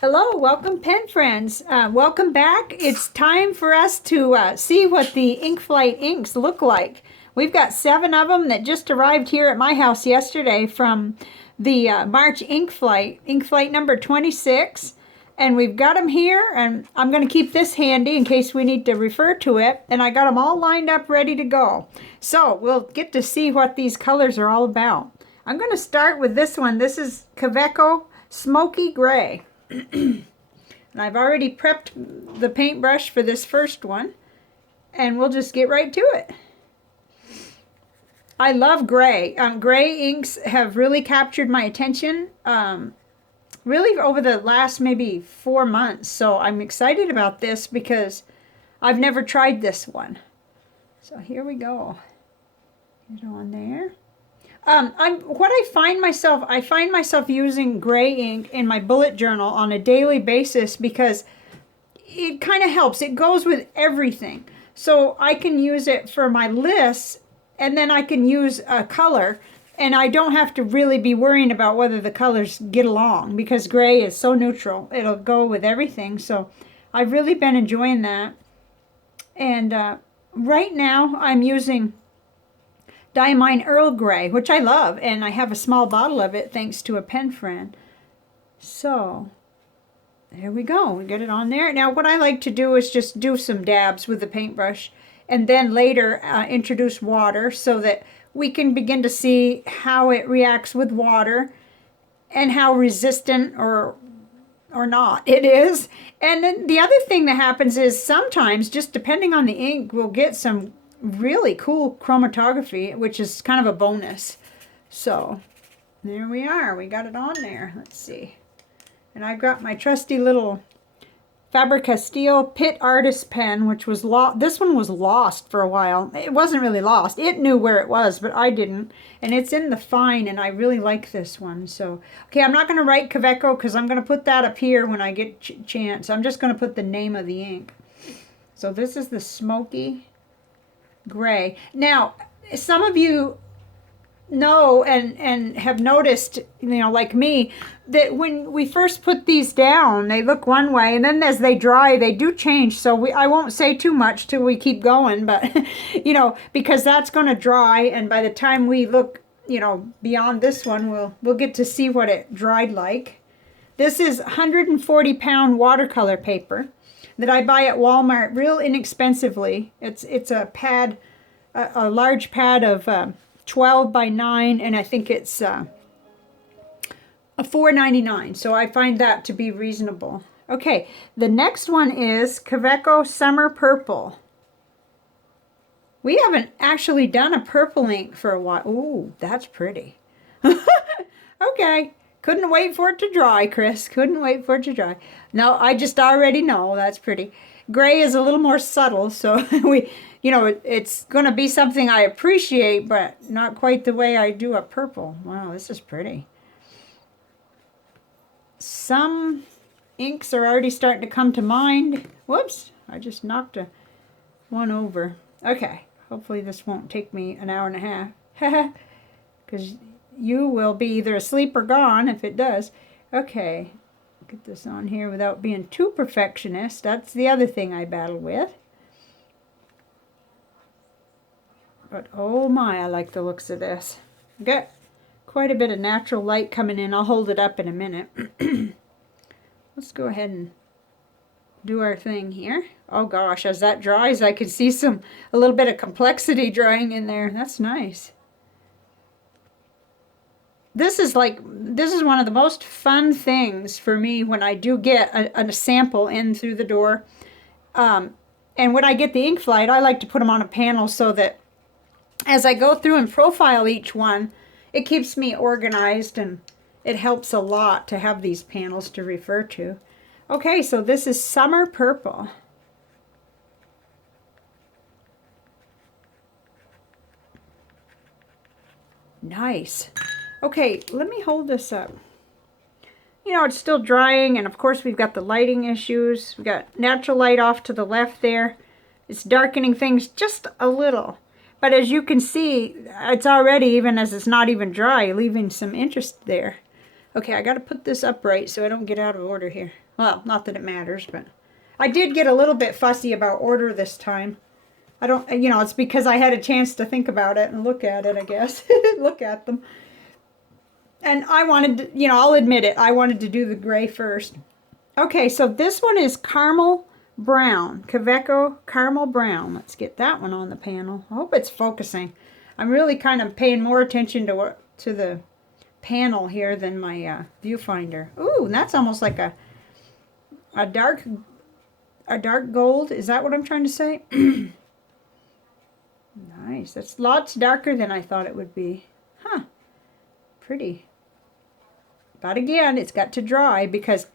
Hello, welcome pen friends. Welcome back. It's time for us to see what the Ink Flight inks look like. We've got 7 of them that just arrived here at my house yesterday from the March Ink Flight number 26. And we've got them here, and I'm going to keep this handy in case we need to refer to it. And I got them all lined up ready to go. So we'll get to see what these colors are all about. I'm going to start with this one. This is Kaweco Smoky Gray. And I've already prepped the paintbrush for this first one, and we'll just get right to it. I love gray. Gray inks have really captured my attention really over the last maybe 4 months, so I'm excited about this because I've never tried this one. So here we go. Get on there. I find myself using gray ink in my bullet journal on a daily basis because it kind of helps. It goes with everything. So I can use it for my lists, and then I can use a color, and I don't have to really be worrying about whether the colors get along because gray is so neutral. It'll go with everything. So I've really been enjoying that. And right now I'm using Diamine Earl Grey, which I love, and I have a small bottle of it thanks to a pen friend. So there we go. We get it on there. Now what I like to do is just do some dabs with the paintbrush and then later introduce water so that we can begin to see how it reacts with water and how resistant or not it is. And then the other thing that happens is sometimes, just depending on the ink, we'll get some really cool chromatography, which is kind of a bonus. So there we are. We got it on there. Let's see. And I've got my trusty little Faber-Castell Pitt Artist pen, which was this one was lost for a while. It wasn't really lost. It knew where it was, but I didn't. And it's in the fine, and I really like this one. So, okay, I'm not going to write Kaweco because I'm going to put that up here when I get chance. I'm just going to put the name of the ink. So this is the Smoky Gray. Now, some of you know and have noticed, like me, that when we first put these down, they look one way, and then as they dry, they do change. So I won't say too much till we keep going, but because that's going to dry, and by the time we look, beyond this one, we'll get to see what it dried like. This is 140-pound watercolor paper that I buy at Walmart real inexpensively. It's a pad, a large pad of 12 by 9, and I think it's a $4.99. So I find that to be reasonable. Okay, the next one is Kaweco Summer Purple. We haven't actually done a purple ink for a while. Ooh, that's pretty. Okay. Couldn't wait for it to dry, Chris. Couldn't wait for it to dry. No, I just already know that's pretty. Gray is a little more subtle, so it's going to be something I appreciate, but not quite the way I do a purple. Wow, this is pretty. Some inks are already starting to come to mind. Whoops, I just knocked one over. Okay, hopefully this won't take me an hour and a half. Because you will be either asleep or gone if it does. Okay, get this on here without being too perfectionist. That's the other thing I battle with. But oh my, I like the looks of this. Got quite a bit of natural light coming in. I'll hold it up in a minute. Let's go ahead and do our thing here. Oh gosh, as that dries, I can see a little bit of complexity drying in there. That's nice. This is one of the most fun things for me when I do get a sample in through the door. And when I get the ink flight, I like to put them on a panel so that as I go through and profile each one, it keeps me organized, and it helps a lot to have these panels to refer to. Okay, so this is Summer Purple. Nice. Okay, let me hold this up. It's still drying, and of course we've got the lighting issues. We've got natural light off to the left there. It's darkening things just a little. But as you can see, it's already, even as it's not even dry, leaving some interest there. Okay, I got to put this upright so I don't get out of order here. Well, not that it matters, but I did get a little bit fussy about order this time. I don't, you know, it's because I had a chance to think about it and look at it, I guess. Look at them. And I wanted to, you know, I'll admit it, I wanted to do the gray first. Okay, so this one is Caramel Brown. Kaweco Caramel Brown. Let's get that one on the panel. I hope it's focusing. I'm really kind of paying more attention to the panel here than my viewfinder. Ooh, that's almost like a dark gold. Is that what I'm trying to say? Nice. That's lots darker than I thought it would be. Huh. Pretty. But again, it's got to dry because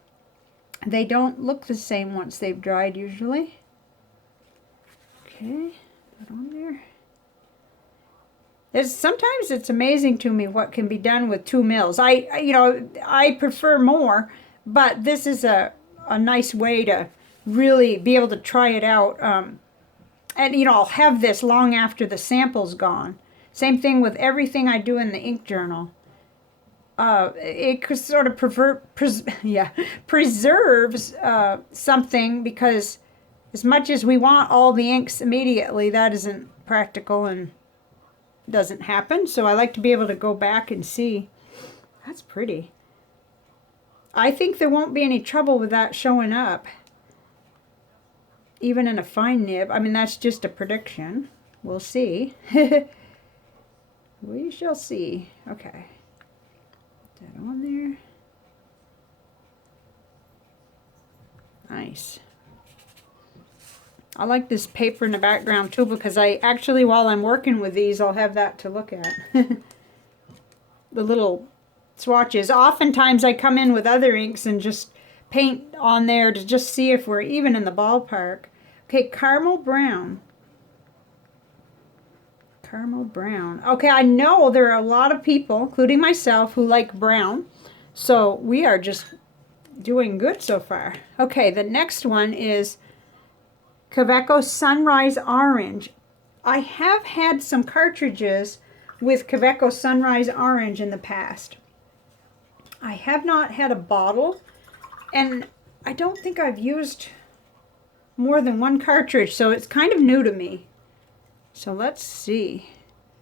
they don't look the same once they've dried usually. Okay, put on there. Sometimes it's amazing to me what can be done with 2 mils. You know, I prefer more, but this is a nice way to really be able to try it out. And, you know, I'll have this long after the sample's gone. Same thing with everything I do in the ink journal. It could sort of preserves something, because as much as we want all the inks immediately, that isn't practical and doesn't happen. So I like to be able to go back and see. That's pretty. I think there won't be any trouble with that showing up, even in a fine nib. I mean, that's just a prediction. We'll see. We shall see. Okay. Put that on there. Nice. I like this paper in the background too, because I actually, while I'm working with these, I'll have that to look at. The little swatches. Oftentimes I come in with other inks and just paint on there to just see if we're even in the ballpark. Okay, Caramel Brown. Caramel Brown. Okay, I know there are a lot of people, including myself, who like brown. So we are just doing good so far. Okay, the next one is Kaweco Sunrise Orange. I have had some cartridges with Kaweco Sunrise Orange in the past. I have not had a bottle, and I don't think I've used more than one cartridge, so it's kind of new to me. So let's see.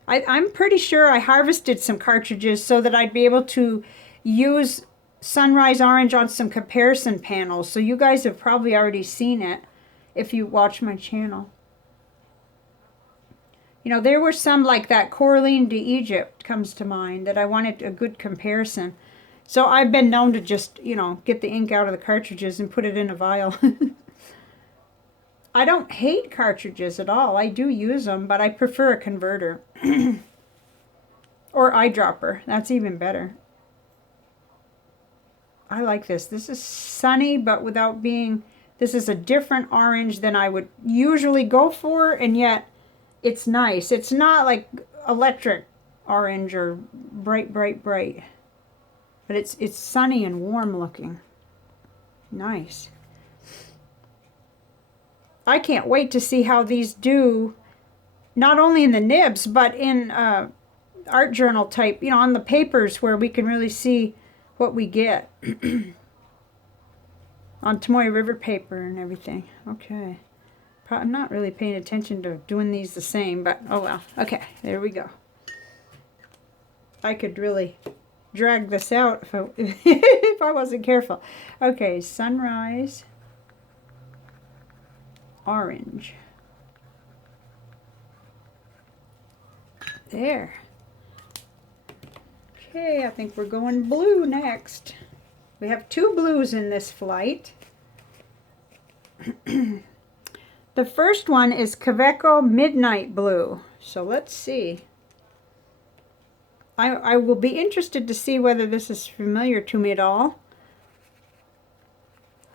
I'm pretty sure I harvested some cartridges so that I'd be able to use Sunrise Orange on some comparison panels. So you guys have probably already seen it if you watch my channel. You know, there were some like that Coraline de Egypt comes to mind that I wanted a good comparison. So I've been known to just, you know, get the ink out of the cartridges and put it in a vial. I don't hate cartridges at all. I do use them, but I prefer a converter. Or eyedropper. That's even better. I like this. This is sunny, but without being... This is a different orange than I would usually go for, and yet it's nice. It's not like electric orange or bright, bright, bright. But it's sunny and warm looking. Nice. I can't wait to see how these do, not only in the nibs, but in art journal type, you know, on the papers where we can really see what we get. On Tomoe River paper and everything. Okay. I'm not really paying attention to doing these the same, but oh well. Okay, there we go. I could really drag this out if if I wasn't careful. Okay, Sunrise Orange. There. Okay, I think we're going blue next. We have 2 blues in this flight. The first one is Kaweco Midnight Blue. So let's see. I will be interested to see whether this is familiar to me at all.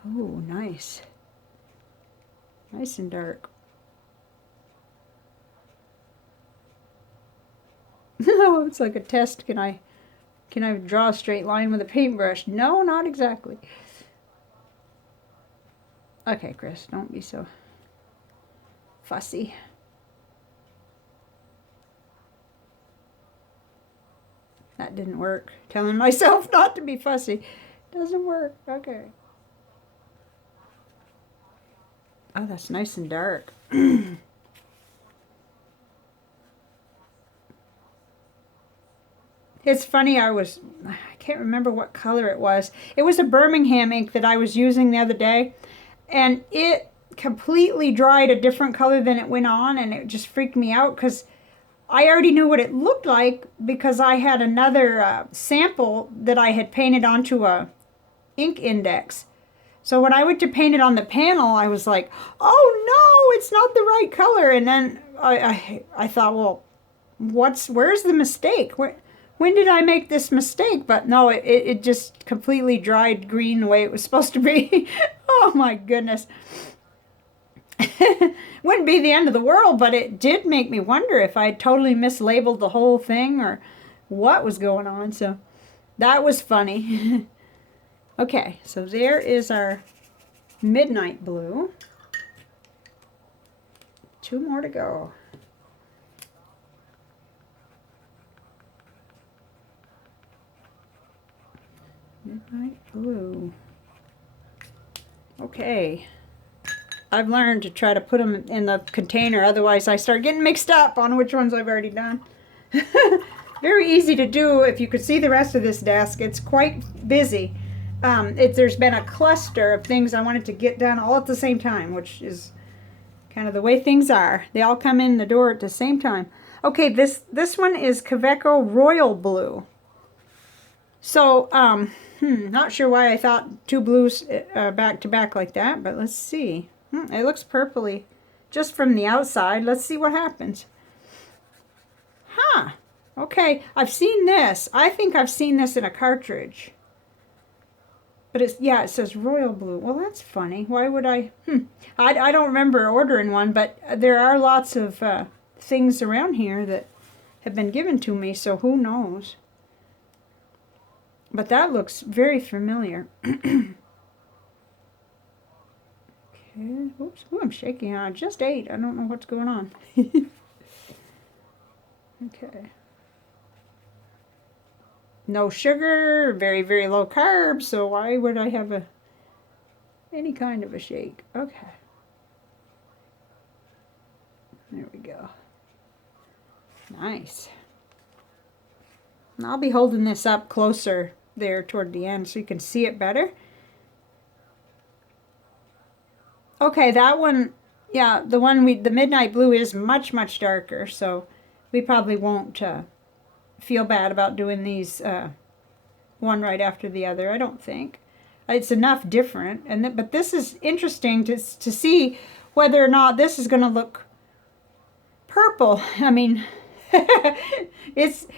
Oh, nice. Nice and dark. No, it's like a test. Can I draw a straight line with a paintbrush? No, not exactly. Okay, Chris, don't be so fussy. That didn't work. Telling myself not to be fussy. Doesn't work. Okay. Oh, that's nice and dark. It's funny, I can't remember what color it was. It was a Birmingham ink that I was using the other day, and it completely dried a different color than it went on, and it just freaked me out because I already knew what it looked like because I had another sample that I had painted onto a ink index. So when I went to paint it on the panel, I was like, oh no, it's not the right color. And then I thought, well, where's the mistake? When did I make this mistake? But no, it just completely dried green the way it was supposed to be. Oh my goodness. Wouldn't be the end of the world, but it did make me wonder if I totally mislabeled the whole thing or what was going on. So that was funny. Okay, so there is our midnight blue. 2 more to go. Midnight blue. Okay. I've learned to try to put them in the container, otherwise I start getting mixed up on which ones I've already done. Very easy to do if you could see the rest of this desk. It's quite busy. There's been a cluster of things I wanted to get done all at the same time, which is kind of the way things are. They all come in the door at the same time. Okay, this one is Kaweco Royal Blue. So, not sure why I thought 2 blues back to back like that, but let's see. It looks purpley just from the outside. Let's see what happens. Huh. Okay, I've seen this. I think I've seen this in a cartridge. But it says Royal Blue. Well, that's funny. Why would I? I don't remember ordering one, but there are lots of things around here that have been given to me, so who knows? But that looks very familiar. Okay. Oops. Ooh, I'm shaking. I just ate. I don't know what's going on. Okay. No sugar, very, very low carbs, so why would I have any kind of a shake? Okay. There we go. Nice. And I'll be holding this up closer there toward the end so you can see it better. Okay, that one, yeah, the midnight blue is much, much darker, so we probably won't feel bad about doing these one right after the other, I don't think. It's enough different, but this is interesting to see whether or not this is going to look purple. I mean,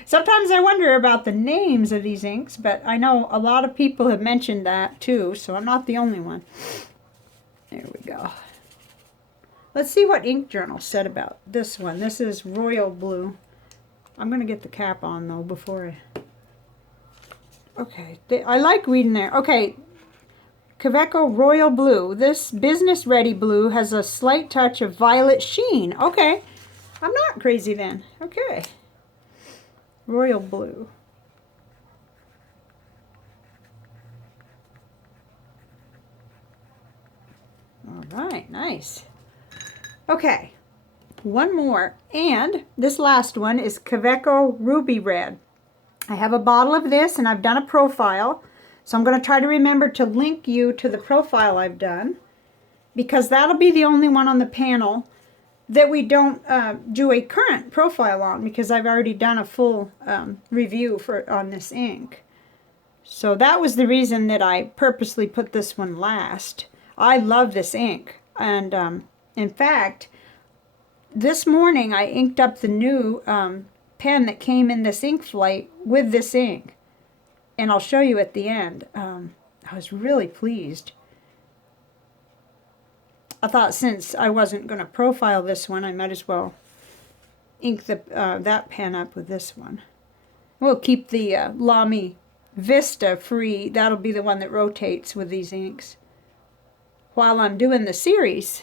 sometimes I wonder about the names of these inks, but I know a lot of people have mentioned that too, so I'm not the only one. There we go. Let's see what Ink Journal said about this one. This is Royal Blue. I'm going to get the cap on, though, before I... Okay, I like reading there. Okay, Kaweco Royal Blue. This business-ready blue has a slight touch of violet sheen. Okay, I'm not crazy then. Okay. Royal Blue. All right, nice. Okay, one more, and this last one is Kaweco Ruby Red. I have a bottle of this, and I've done a profile, so I'm going to try to remember to link you to the profile I've done, because that'll be the only one on the panel that we don't do a current profile on, because I've already done a full review on this ink. So that was the reason that I purposely put this one last. I love this ink, and in fact, this morning I inked up the new pen that came in this ink flight with this ink, and I'll show you at the end. I was really pleased. I thought since I wasn't going to profile this one, I might as well ink that pen up with this one. We'll keep the Lamy Vista free. That'll be the one that rotates with these inks while I'm doing the series.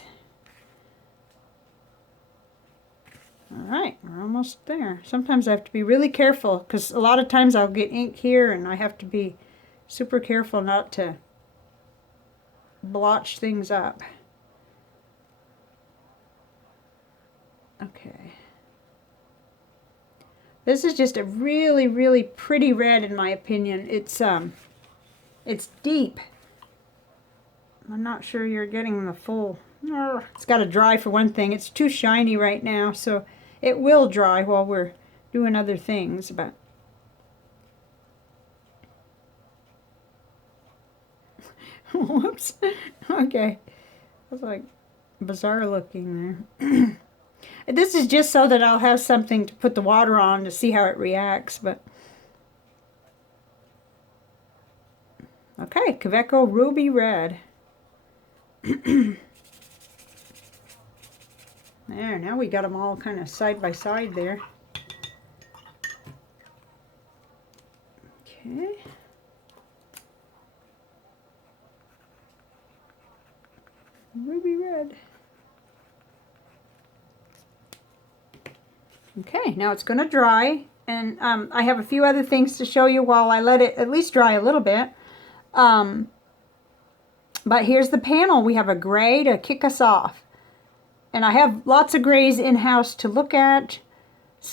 All right, we're almost there. Sometimes I have to be really careful because a lot of times I'll get ink here and I have to be super careful not to blotch things up. Okay. This is just a really, really pretty red in my opinion. It's deep. I'm not sure you're getting the full. It's got to dry for one thing. It's too shiny right now, so it will dry while we're doing other things, but whoops. Okay. That's like bizarre looking there. This is just so that I'll have something to put the water on to see how it reacts, but okay, Kaweco Ruby Red. There, now we got them all kind of side by side there. Okay. Ruby red. Okay, now it's going to dry, and I have a few other things to show you while I let it at least dry a little bit. But here's the panel. We have a gray to kick us off. And I have lots of grays in-house to look at,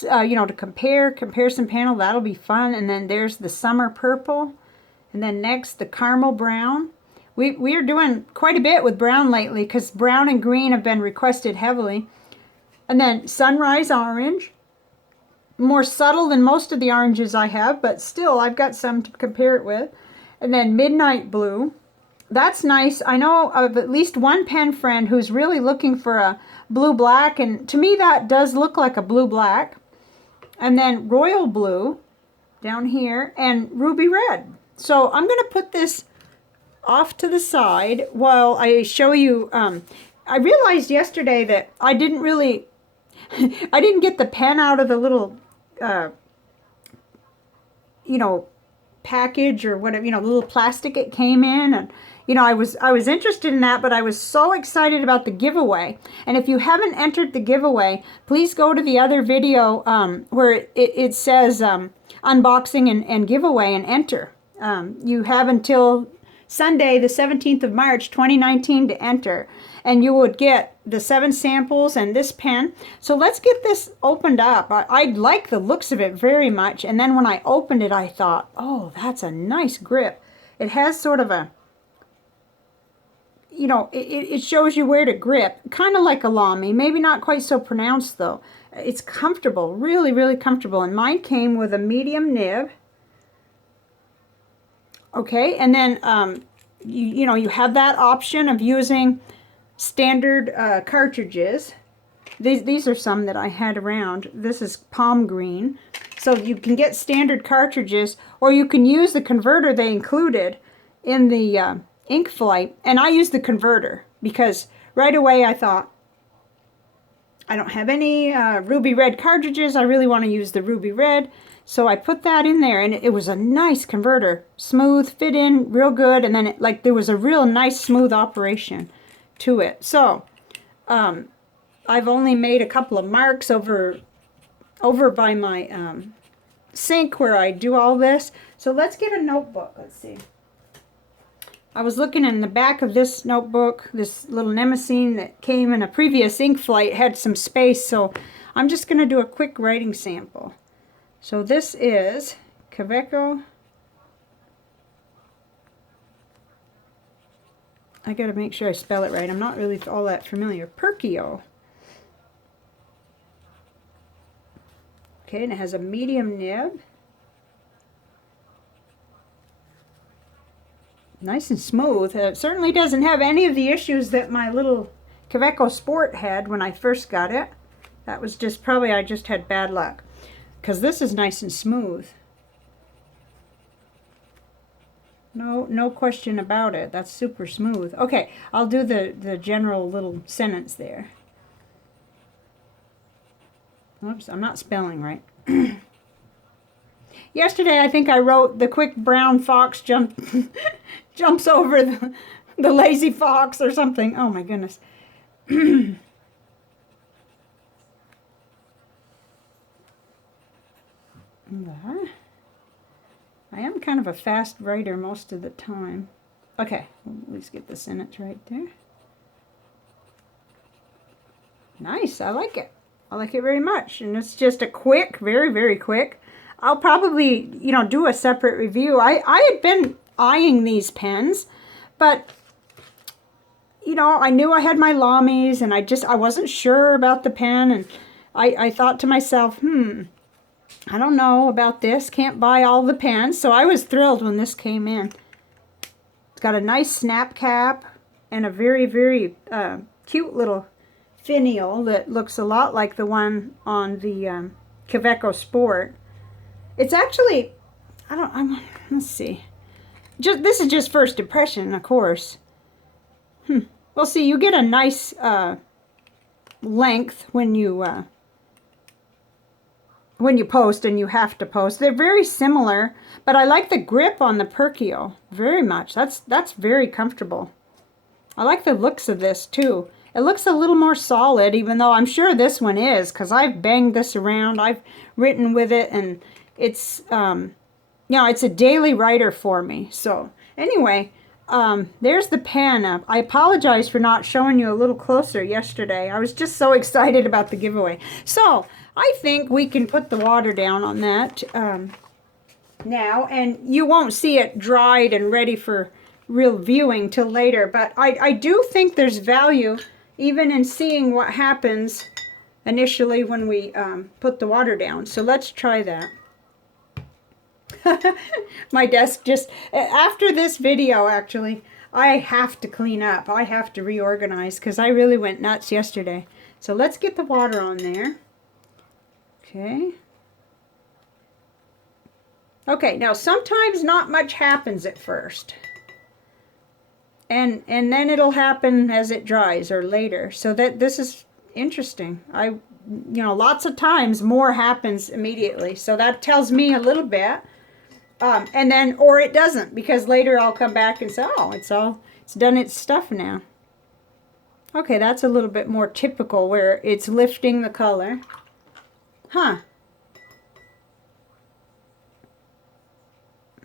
you know, to comparison panel. That'll be fun. And then there's the summer purple. And then next, the caramel brown. We are doing quite a bit with brown lately because brown and green have been requested heavily. And then sunrise orange. More subtle than most of the oranges I have, but still I've got some to compare it with. And then midnight blue. That's nice. I know of at least one pen friend who's really looking for a blue-black, and to me that does look like a blue-black. And then royal blue down here, and ruby red. So I'm going to put this off to the side while I show you. I realized yesterday that I didn't really, I didn't get the pen out of the little, you know, package or whatever, you know, little plastic it came in, and you know, I was interested in that, but I was so excited about the giveaway. And if you haven't entered the giveaway, please go to the other video where it says unboxing and giveaway and enter. You have until Sunday, the 17th of March, 2019 to enter. And you would get the 7 samples and this pen. So let's get this opened up. I like the looks of it very much. And then when I opened it, I thought, oh, that's a nice grip. It has sort of a, you know, it shows you where to grip. Kind of like a Lamy. Maybe not quite so pronounced, though. It's comfortable. Really, really comfortable. And mine came with a medium nib. Okay, and then, you know, you have that option of using standard cartridges. These are some that I had around. This is palm green. So you can get standard cartridges, or you can use the converter they included in the ink flight. And I used the converter because right away I thought, I don't have any ruby red cartridges. I really want to use the ruby red. So I put that in there, and it was a nice converter. Smooth, fit in real good, and then there was a real nice smooth operation to it. So I've only made a couple of marks over by my sink where I do all this. So let's get a notebook. Let's see. I was looking in the back of this notebook, this little Nemesine that came in a previous ink flight had some space, so I'm just going to do a quick writing sample. So this is Kaweco. I got to make sure I spell it right. I'm not really all that familiar. Perkeo. Okay, and it has a medium nib. Nice and smooth. It certainly doesn't have any of the issues that my little Kaweco Sport had when I first got it. That was just probably I just had bad luck. Because this is nice and smooth. No question about it. That's super smooth. Okay, I'll do the general little sentence there. Oops, I'm not spelling right. Yesterday, I think I wrote the quick brown fox jumps over the lazy fox or something. Oh my goodness. I am kind of a fast writer most of the time. Okay, let's get the sentence right there. Nice, I like it. I like it very much. And it's just a quick, very, very quick. I'll probably, do a separate review. I had been eyeing these pens, but, I knew I had my Lamies, and I wasn't sure about the pen, and I thought to myself, I don't know about this. Can't buy all the pens. So I was thrilled when this came in. It's got a nice snap cap and a very, very cute little finial that looks a lot like the one on the Kaweco Sport. It's actually, let's see. This is just first impression, of course. Well, see, you get a nice length when you post, and you have to post. They're very similar, but I like the grip on the Perkeo very much. That's very comfortable. I like the looks of this too. It looks a little more solid, even though I'm sure this one is, because I've banged this around. I've written with it, and it's it's a daily writer for me. So anyway, there's the pen. I apologize for not showing you a little closer yesterday. I was just so excited about the giveaway. So I think we can put the water down on that now, and you won't see it dried and ready for real viewing till later. But I do think there's value even in seeing what happens initially when we put the water down. So let's try that. My desk just, after this video actually, I have to clean up. I have to reorganize because I really went nuts yesterday. So let's get the water on there. Okay. Okay, now sometimes not much happens at first. And then it'll happen as it dries or later. So this is interesting. Lots of times more happens immediately. So that tells me a little bit. And then, or it doesn't, because later I'll come back and say, oh, it's done its stuff now. Okay, that's a little bit more typical where it's lifting the color. Huh.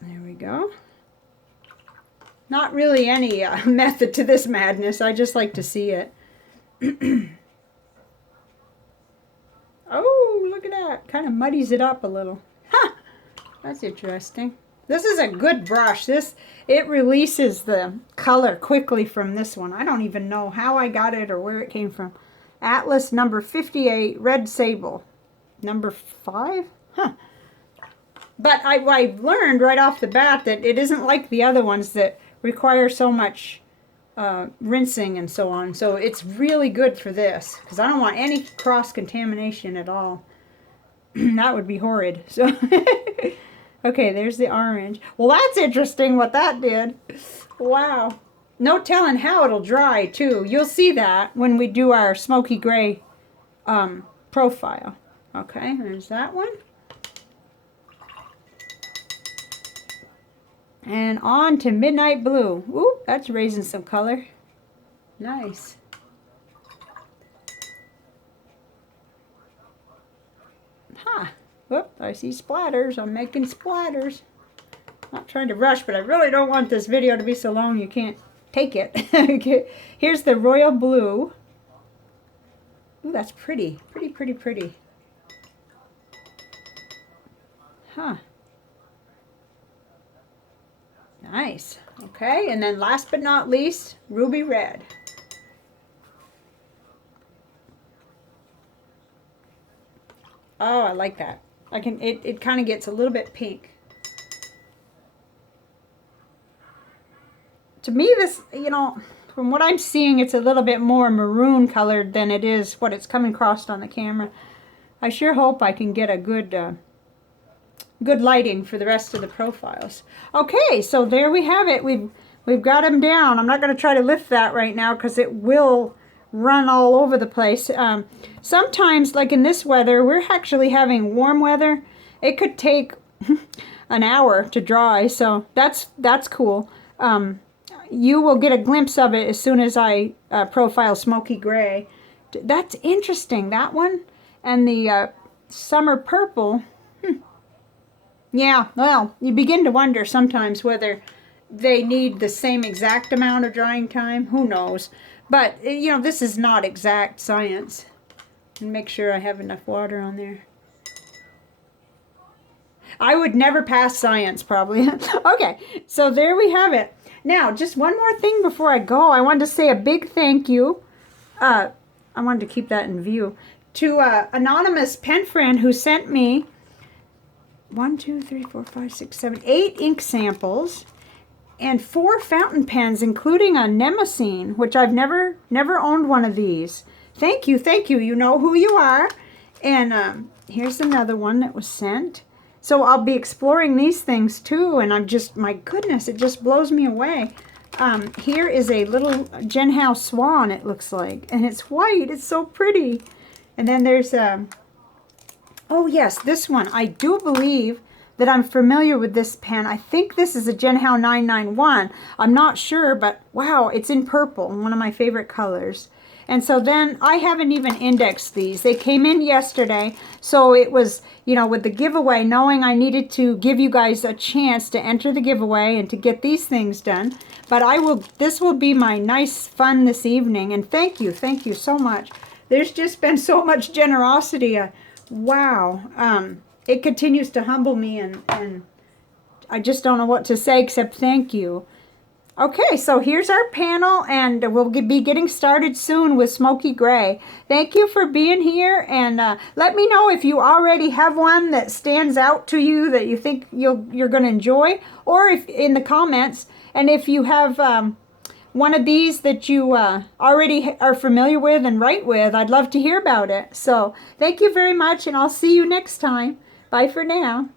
There we go. Not really any method to this madness. I just like to see it. Oh, look at that. Kind of muddies it up a little. Huh. That's interesting. This is a good brush. It releases the color quickly from this one. I don't even know how I got it or where it came from. Atlas number 58, Red Sable. Number 5? Huh. But I learned right off the bat that it isn't like the other ones that require so much rinsing and so on. So it's really good for this, because I don't want any cross-contamination at all. That would be horrid. So okay, there's the orange. Well, that's interesting what that did. Wow. No telling how it'll dry, too. You'll see that when we do our smoky gray profile. Okay, there's that one. And on to Midnight Blue. Ooh, that's raising some color. Nice. Huh. Whoop, I see splatters. I'm making splatters. Not trying to rush, but I really don't want this video to be so long you can't take it. Okay. Here's the Royal Blue. Ooh, that's pretty. Pretty, pretty, pretty. Huh. Nice. Okay, and then last but not least, Ruby Red. Oh, I like that. It kind of gets a little bit pink. To me, this, from what I'm seeing, it's a little bit more maroon colored than it is what it's coming across on the camera. I sure hope I can get a good lighting for the rest of the profiles. Okay, so there we have it. We've got them down. I'm not going to try to lift that right now because it will run all over the place. Sometimes, like in this weather, we're actually having warm weather. It could take an hour to dry, so that's cool. You will get a glimpse of it as soon as I profile Smoky Gray. That's interesting, that one. And the Summer Purple, Yeah, well, you begin to wonder sometimes whether they need the same exact amount of drying time. Who knows? But, you know, this is not exact science. And make sure I have enough water on there. I would never pass science, probably. Okay, so there we have it. Now, just one more thing before I go. I wanted to say a big thank you. I wanted to keep that in view. To anonymous pen friend who sent me 1, 2, 3, 4, 5, 6, 7, 8 ink samples and 4 fountain pens, including a Nemosine, which I've never owned one of these. Thank you, thank you. You know who you are. And here's another one that was sent. So I'll be exploring these things too, and I'm just, my goodness, it just blows me away. Here is a little Genhao swan, it looks like, and it's white. It's so pretty. And then there's oh yes, this one. I do believe that I'm familiar with this pen. I think this is a Genhao 991. I'm not sure, but wow, it's in purple, one of my favorite colors. And so then I haven't even indexed these. They came in yesterday, so it was, you know, with the giveaway, knowing I needed to give you guys a chance to enter the giveaway and to get these things done. But I will, this will be my nice fun this evening, and thank you so much. There's just been so much generosity. Wow. It continues to humble me, and I just don't know what to say except thank you. Okay, so here's our panel, and we'll be getting started soon with Smoky Gray. Thank you for being here, and let me know if you already have one that stands out to you that you think you're going to enjoy, or if in the comments, and if you have one of these that you already are familiar with and write with, I'd love to hear about it. So thank you very much, and I'll see you next time. Bye for now.